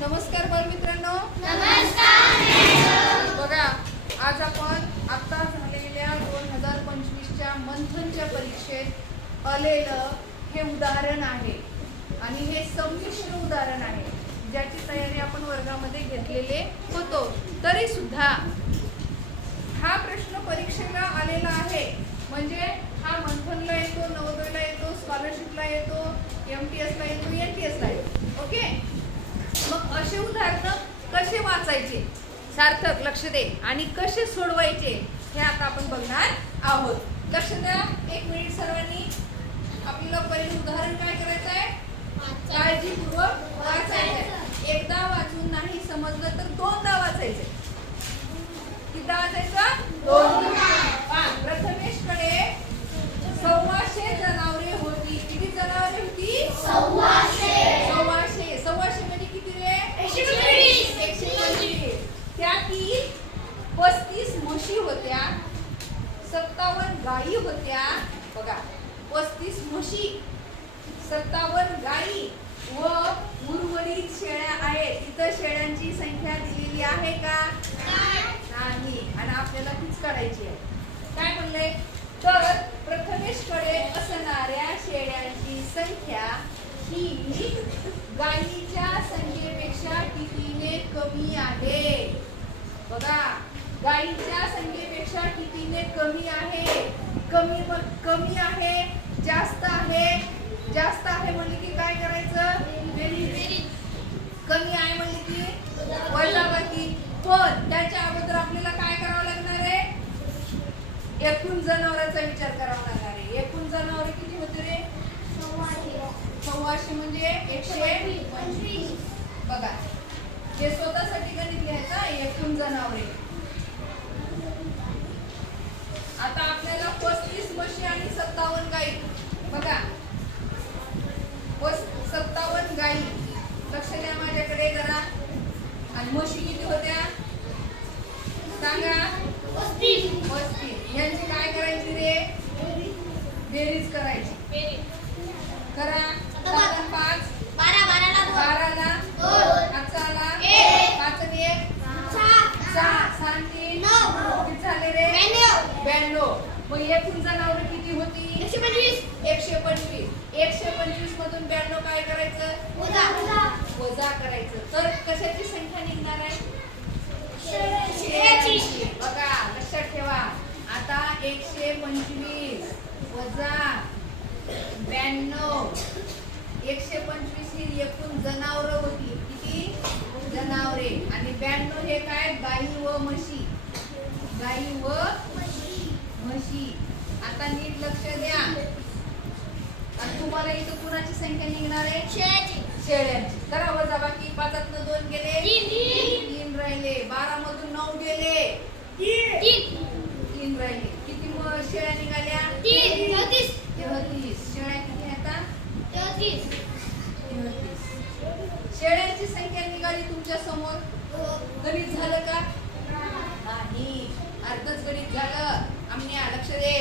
नमस्कार बालमित्रांनो बघा आज आपण आता झालेल्या दोन हजार पंचवीसच्या मंथनच्या परीक्षेत आलेलं हे उदाहरण आहे. आणि हे संमिश्र उदाहरण आहे ज्याची तयारी आपण वर्गामध्ये घेतलेले होतो. तरी सुद्धा हा प्रश्न परीक्षेला आलेला आहे. म्हणजे हा मंथनला येतो नवोदयला येतो स्कॉलरशिपला येतो एम टी एसला येतो एन टी एसला येतो. ओके? असे उदाहरण कसे वाचायचे? सार्थक लक्ष दे. आणि कसे सोडवायचे हे आता आपण बघणार आहोत. लक्ष द्या. एक मिनिट सर्वांनी. आपल्याला पहिले उदाहरण काय करायचं आहे? काळजीपूर्वक वाचायचं एकदा वाचून नाही समजलं तर दोनदा वाचायचं किती वाचायचं? पहा, प्रथमेशकडे सव्वाशे जनावरे होती. किती जनावरे होती? सव्वाशे सव्वाशे म्हणजे किती रे एकशे पंचवीस. एकशे पंचवीस त्यातील पस्तीस म्हशी होत्या सत्तावन्न गायी होत्या. बघा पस्तीस म्हशी सत्तावन्न गायी व उर्वरित शेळ्या आहेत. इथं शेळ्यांची संख्या दिलेली आहे का? नाही. आणि आपल्याला तीच काढायची आहे. काय म्हणलंय? तर प्रथमेशकडे असणाऱ्या शेळ्यांची संख्या ही गायीच्या संख्येपेक्षा कितीने कमी आहे? बघा गायीच्या संख्येपेक्षा कितीने कमी आहे? कमी कमी आहे जास्त आहे? जास्त आहे म्हणले की काय करायचं? बेरीज कमी आहे म्हणले की वजाबाकी पण त्याच्या अगोदर आपल्याला काय करावं लागणार आहे? एकूण जनावरांचा विचार करावा लागणार आहे. एकूण जनावर किती होते रे? सव्वाशे. म्हणजे एकशे? बघा हे स्वतःसाठी गणित लिहायचं एकूण जनावरे आता आपल्याला पस्तीस म्हशी आणि सत्तावन्न गाई बघा पस- सत्तावन्न गाई लक्ष द्या माझ्याकडे जरा आणि म्हशी किती होत्या? सांगा. पस्तीस. यांची काय करायची रे? बेरीज करायची. करा. सात आणि पाच बाराला पाचाला. पाच एक. सहा. सहा. तीन. किती झाले रे? ब्याण्णव. मग एकूण जनावर किती होती? एकशे पंचवीस. एकशे पंचवीस. मधून ब्याण्णव काय करायचं? वजा. करायचं. तर कशाची संख्या निघणार आहे शेळ्याची. बघा लक्षात ठेवा आता एकशे पंचवीस वजा ब्याण्णव. एकशे पंचवीस ही एकूण जनावर होती. किती? जनावरे. आणि ब्याण्णव हे काय? गाई व म्हशी. गाई व म्हशी. आता नीट लक्ष द्या. आणि तुम्हाला इथं कुणाची संख्या निघणार आहे? शेळ्यांची. करा वजा. बाकी पाचातनं दोन गेले. तीन. तीन राहिले. बारा मधून नऊ गेले. तीन राहिले. किती शेळ्या निघाल्या? तेहतीस शेळ्या किती आता? तेहतीस शेळ्यांची संख्या निघाली तुमच्यासमोर. गणित झालं का? नाही. अर्धच गणित झालं. आम्ही लक्ष दे.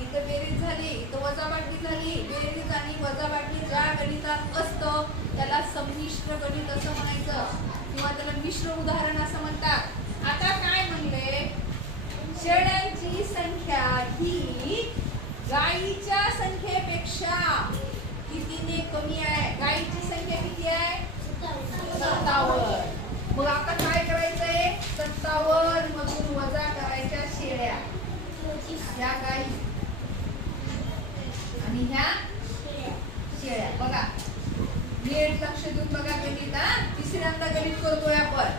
इथं बेरीज झाली इथं वजाबाकी झाली. बेरीज आणि वजाबाकी ज्या गणितात असतं त्याला संमिश्र गणित असं म्हणायचं. किंवा त्याला मिश्र उदाहरण असं म्हणतात. आता काय म्हणले? शेळ्यांची संख्या ही गायीच्या संख्येपेक्षा कितीने कमी आहे? गायीची संख्या किती आहे? सत्तावन्न. मग आता काय करायचंय? सत्तावन्न मधून वजा करायच्या शेळ्या. ह्या गाई. आणि ह्या शेळ्या. बघा. नीट लक्ष देऊन बघा गणित हा. तिसऱ्यांदा गणित करतोय आपण.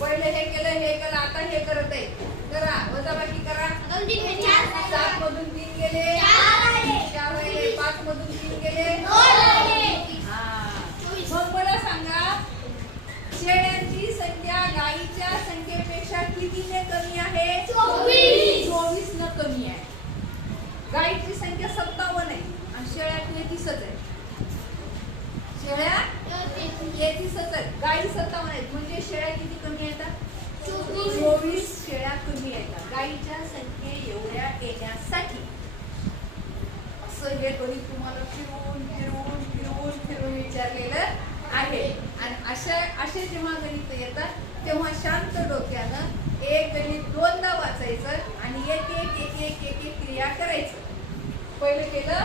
पहिले हे केलं हे केलं आता हे करत आहे. करा वजाबाकी करा. सात मधून तीन गेले. चार राहिले पाच मधून तीन गेले हा मग मला सांगा शेळ्यांची संख्या गायीच्या संख्येपेक्षा कितीने कमी आहे चोवीस न कमी आहे गायीची संख्या सत्तावन्न आहे आणि शेळ्या तेहतीसच आहे शेळ्या तेहतीसच आहेत गायी सत्तावन्न आहेत म्हणजे शेळ्या किती कमी येतात चोवीस शेळ्या कमी येतात गायीच्या संख्ये एवढ्या येण्यासाठी असं हे गणित तुम्हाला फिरवून फिरवून फिरवून फिरवून विचारलेलं आहे. आणि अशा जेव्हा गणित येतात तेव्हा शांत डोक्यानं एक गणित दोनदा वाचायचं आणि एक एक एक एक एक एक क्रिया करायचं. पहिलं केलं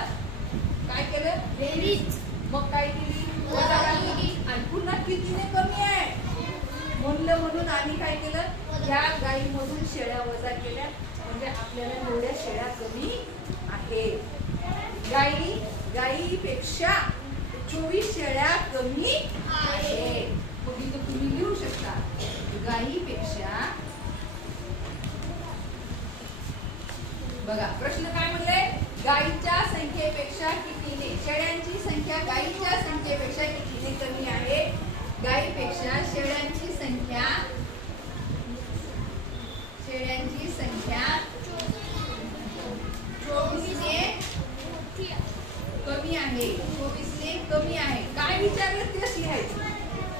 काय केलं? बेरीज मग काय केली. आणि पुन्हा कितीने कमी आहे? म्हणलं म्हणून आम्ही काय केलं? ह्या गाईमधून शेळ्या वजा केल्या. म्हणजे आपल्याला एवढ्या शेळ्या कमी आहेत. गाई गाईपेक्षा चोवीस शेळ्या कमी आहेत. मग इथं तुम्ही लिहू शकता. गाईपेक्षा बघा प्रश्न काय म्हणले? गाईच्या संख्येपेक्षा कितीने? शेळ्यांची संख्या गाईच्या संख्येपेक्षा किती चोवीसने कमी आहे. काय विचारलं तेच लिहायचं.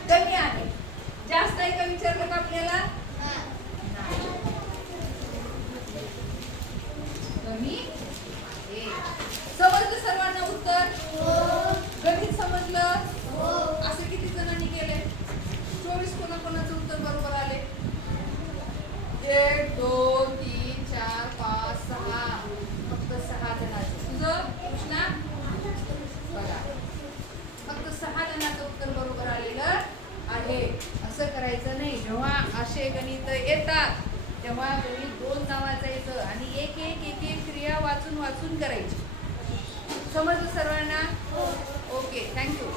कमी आहे. जास्त आहे का विचारलं का आपल्याला? कमी आहे. समजलं सर्वांना उत्तर? गणित समजलं? असं किती जणांनी केले चोवीस कोणा उत्तर बरोबर आले एक दोन तीन चार पाच सहा फक्त सहा जणांचं तुझं कृष्णा बघा फक्त सहा जणांचं उत्तर बरोबर आलेलं आहे असं करायचं नाही जेव्हा असे गणित येतात तेव्हा गणित दोन वाचायचं आणि एक एक एक एक क्रिया वाचून वाचून करायची. समजलं सर्वांना? Okay thank you